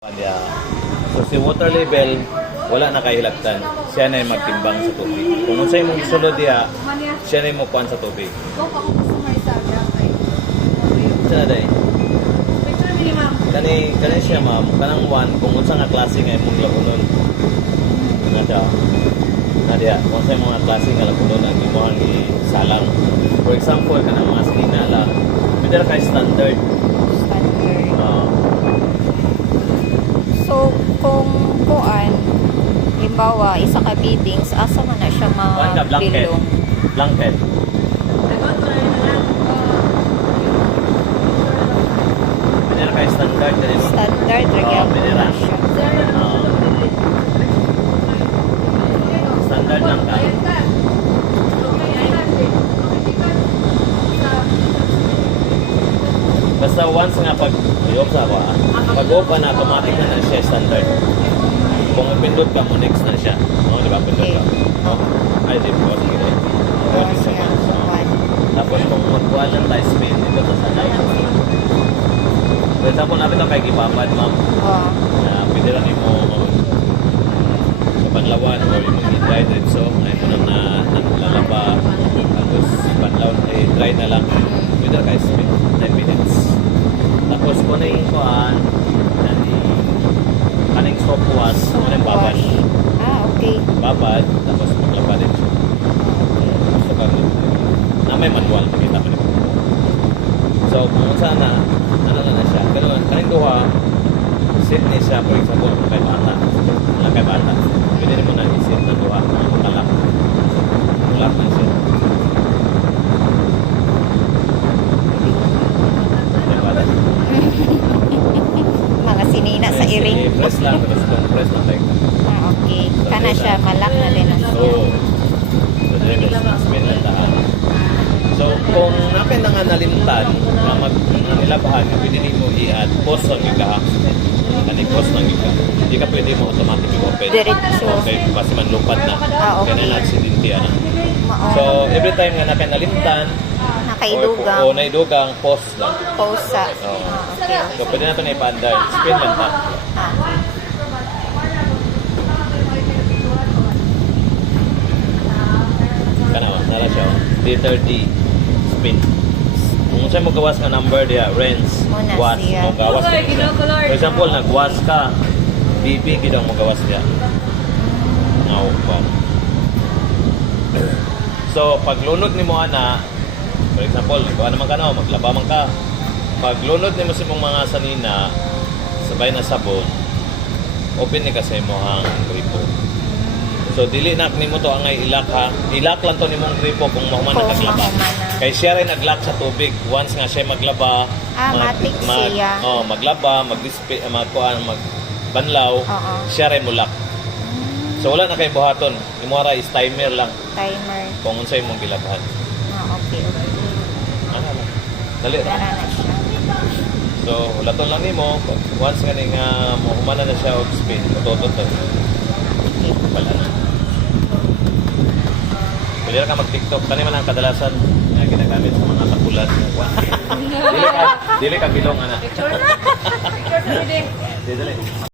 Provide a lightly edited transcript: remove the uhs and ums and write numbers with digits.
Kanya. So si water level, wala na kahilaktan. Siya na yung magtimbang sa tubig. Kung unsay mong sulod diha, siya na yung mukuan sa tubig. Siya na day. Kani siya ma'am, kanang one, kung unsa nga klase nga imong labunon. Na siya. Na diha, kung unsa mga klase nga labunon ang imong isalang. For example, kanang mga sinina lang, pwede na kay standard. So, kung kuan, limbawa, isa ka biddings, asa man na siya Blanket. Blanket. Pwede na kay standard. Standard, regular pwede na. siya. Standard lang ka. Basta once nga pag-open na automatic na siya standard. Kung pindot ka mo, next na siya. No, di ba? Pindot ka. No? Ay, di po. Tapos kung magkuha ng light spin, ito sa sanay. For example, namin ito kay Kipapad, ma'am. Pwede lang mo sa panlawan o yung i-dry so ito na lalaba. Tapos panlawan ay dry na lang. Pwede lang kay spin. 9 minutes. Tapos kung na yung kuhaan, kaning soap wash, kung na babad. Okay. Babad, tapos maglaba din siya. So, na may manual, makita mo nito. So, kung sana, ano na siya, ganoon, kaning duha, sit ni siya, for example, kay bata. Lang kay bata. Pwede mo na isit na duha, makalak. Makalak na siya. Mga sinina sa iring. Press lang, press lang like that. Okay. Kana siya, malak na din ang siya. So, kung napin na nga nalimtan na nilabahan, pwede mo i-add post ng iga. Post ng iga. Hindi ka pwede mo automatic i-open. Diretso. Okay, kasi man lupad na. Okay. Kaya na accidente na. So, every time nga napin nalimtan, nakaidugang. O naidugang, post lang. Posa. Okay. So, pwede na ito na ipa-under. Spin lang ta. Kanawa, nala siya. D30 spin. Kung saan mo gawas nga number diya, rinse, Muna wash, siya. mo gawas ka siya. For example, nag-wash ka, BP, gidang mo gawas diya. Ngaw pa. So, paglunod ni mo ana, for example, nagawa naman ka na, maglaba man ka. Paglunod ni mo sa mong mga sanina, sabay na sabon, open ni kasi mo ang gripo. So, dili na nimo to ang ilak ha. Ilak lang to nimong gripo kung mahuman na kaglaba. Kay siya rin naglock sa tubig. Once nga siya maglaba, matik siya. maglaba, mag-display, magbanlaw, siya rin mo lock. So, wala na kay buhaton. Imora is timer lang. Timer. Kung unsay mong gilabahan. Okay. Ano lang. Dali ra. Dara na siya. So, ulaton lang nimo. Once nga mahuman na siya og spin, tututot to. Wala na. Pwede ka mag-TikTok. Kani man ang kadalasan na ginagamit sa mga tapulan. Dili ka bilong ana. Picture na. Dili.